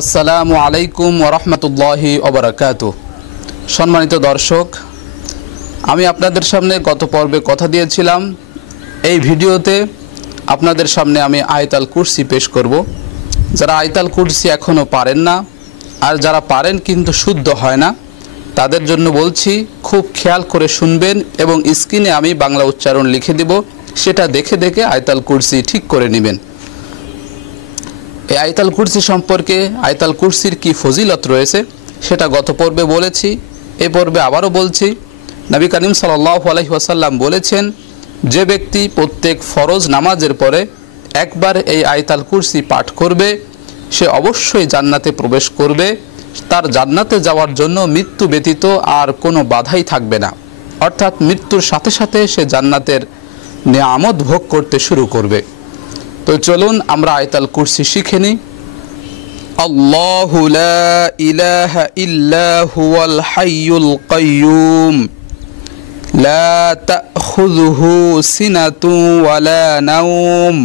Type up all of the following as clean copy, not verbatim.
আসসালামু আলাইকুম ওয়া রাহমাতুল্লাহি ওয়া বারাকাতুহু। সম্মানিত দর্শক, আমি আপনাদের সামনে গত পর্বে কথা দিয়েছিলাম এই ভিডিওতে আপনাদের সামনে আমি আয়াতুল কুরসি পেশ করব। যারা আয়াতুল কুরসি এখনও পারেন না আর যারা পারেন কিন্তু শুদ্ধ হয় না, তাদের জন্য বলছি খুব খেয়াল করে শুনবেন এবং স্ক্রিনে আমি বাংলা উচ্চারণ লিখে দেব, সেটা দেখে দেখে আয়াতুল কুরসি ঠিক করে নেবেন। এই আয়াতুল কুরসি সম্পর্কে আয়াতুল কুরসির কি ফজিলত রয়েছে সেটা গত পর্বে বলেছি, এই পর্বে আবারও বলছি। নবী করিম সাল্লাল্লাহু আলাইহি ওয়াসাল্লাম বলেছেন, যে ব্যক্তি প্রত্যেক ফরজ নামাজের পরে একবার এই আয়াতুল কুরসি পাঠ করবে সে অবশ্যই জান্নাতে প্রবেশ করবে। তার জান্নাতে যাওয়ার জন্য মৃত্যু ব্যতীত আর কোনো বাধাই থাকবে না, অর্থাৎ মৃত্যুর সাথে সাথে সে জান্নাতের নিয়ামত ভোগ করতে শুরু করবে। তো চলুন আমরা আয়াতুল কুরসি শিখে নিই। আল্লাহু লা ইলাহা ইল্লা হুয়াল হাইয়ুল কাইয়্যুম লা তাখুযুহু সিনাতুন ওয়ালা নাওম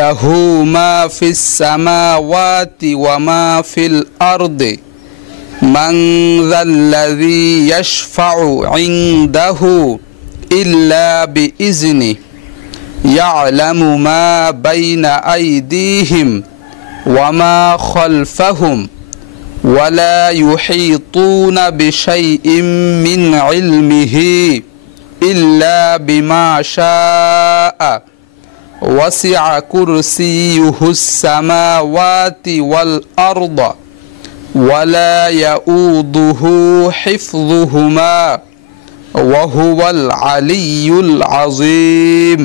লাহু মা ফিস সামাওয়াতি ওয়া মা ফিল আরদি মান যাল্লাযী ইয়াশফাউ ইনদাহু ইল্লা বিইজনিহি ইয়ালামু মা বাইনা আইদিহিম ওয়া মা খালফাহুম ওয়া লা ইউহীতুনা বিশাইইন মিন ইলমিহি ইল্লা বিমা শাআ ওয়াসি'a কুরসিয়ুহুস সামাওয়াতি ওয়াল আরদা ওয়া লা ইয়াউদুহু হিফযুহুমা ওয়া হুয়াল আলিয়্যুল আযীম।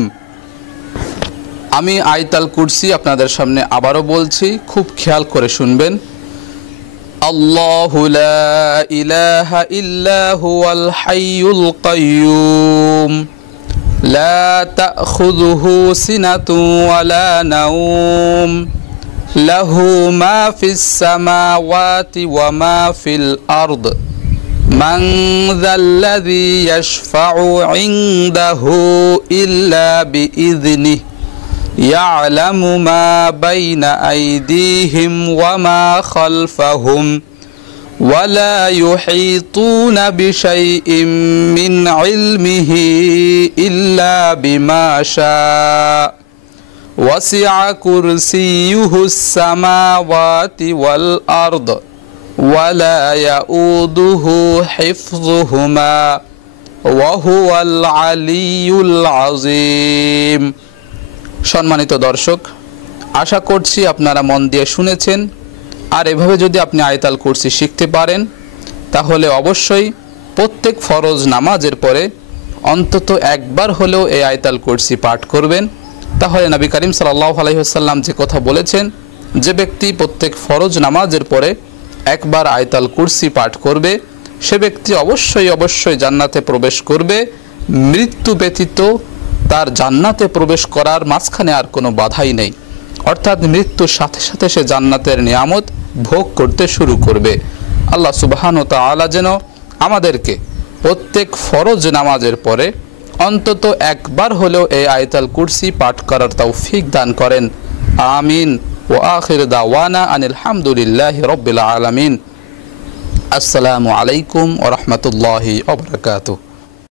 আমি আয়াতুল কুরসি আপনাদের সামনে আবারও বলছি, খুব খেয়াল করে শুনবেন। আল্লাহু লা ইলাহা ইল্লা হুয়াল হাইয়ুল কাইয়্যুম লা তাখুযুহু সিনাতুন ওয়ালা নাওম লাহু মা ফিস সামাওয়াতি ওয়া মা ফিল আরদ মান যাল্লাযী ইয়াশফাউ ইনদাহু ইল্লা বিইযনিহি ইয়ালামু মা বাইনা আইদিহিম ওয়া মা খালফাহুম ওয়া লা ইউহীতুনা বিশাইইন মিন ইলমিহি ইল্লা বিমা শাআ ওয়াসি'a কুরসিয়ুহুস সামাওয়াতি ওয়াল আরদ ওয়া লা ইয়াউদুহু হিফযুহুমা ওয়া হুয়াল আলিয়্যুল আযীম। সম্মানিত দর্শক, আশা করছি আপনারা মন দিয়ে শুনেছেন। আর এভাবে যদি আপনি আয়াতুল কুরসি শিখতে পারেন তাহলে অবশ্যই প্রত্যেক ফরজ নামাজের পরে অন্তত একবার হলেও এই আয়াতুল কুরসি পাঠ করবেন। তাহলে নবী করিম সাল্লাল্লাহু আলাইহি ওয়াসাল্লাম যে কথা বলেছেন, যে ব্যক্তি প্রত্যেক ফরজ নামাজের পরে একবার আয়াতুল কুরসি পাঠ করবে সে ব্যক্তি অবশ্যই জান্নাতে প্রবেশ করবে, মৃত্যু ব্যতীত তার জান্নাতে প্রবেশ করার মাঝখানে আর কোনো বাধাই নেই, অর্থাৎ মৃত্যুর সাথে সাথে সে জান্নাতের নিয়ামত ভোগ করতে শুরু করবে। আল্লাহ সুবহানাহু ওয়া তাআলা যেন আমাদেরকে প্রত্যেক ফরজ নামাজের পরে অন্তত একবার হলেও এই আয়াতুল কুরসি পাঠ করার তৌফিক দান করেন। আমিন। ওয়া আখির দাওয়ানা আনিল হামদুলিল্লাহি রাব্বিল আলামিন। আসসালামু আলাইকুম ওয়া রাহমাতুল্লাহি ওয়া বারাকাতুহু।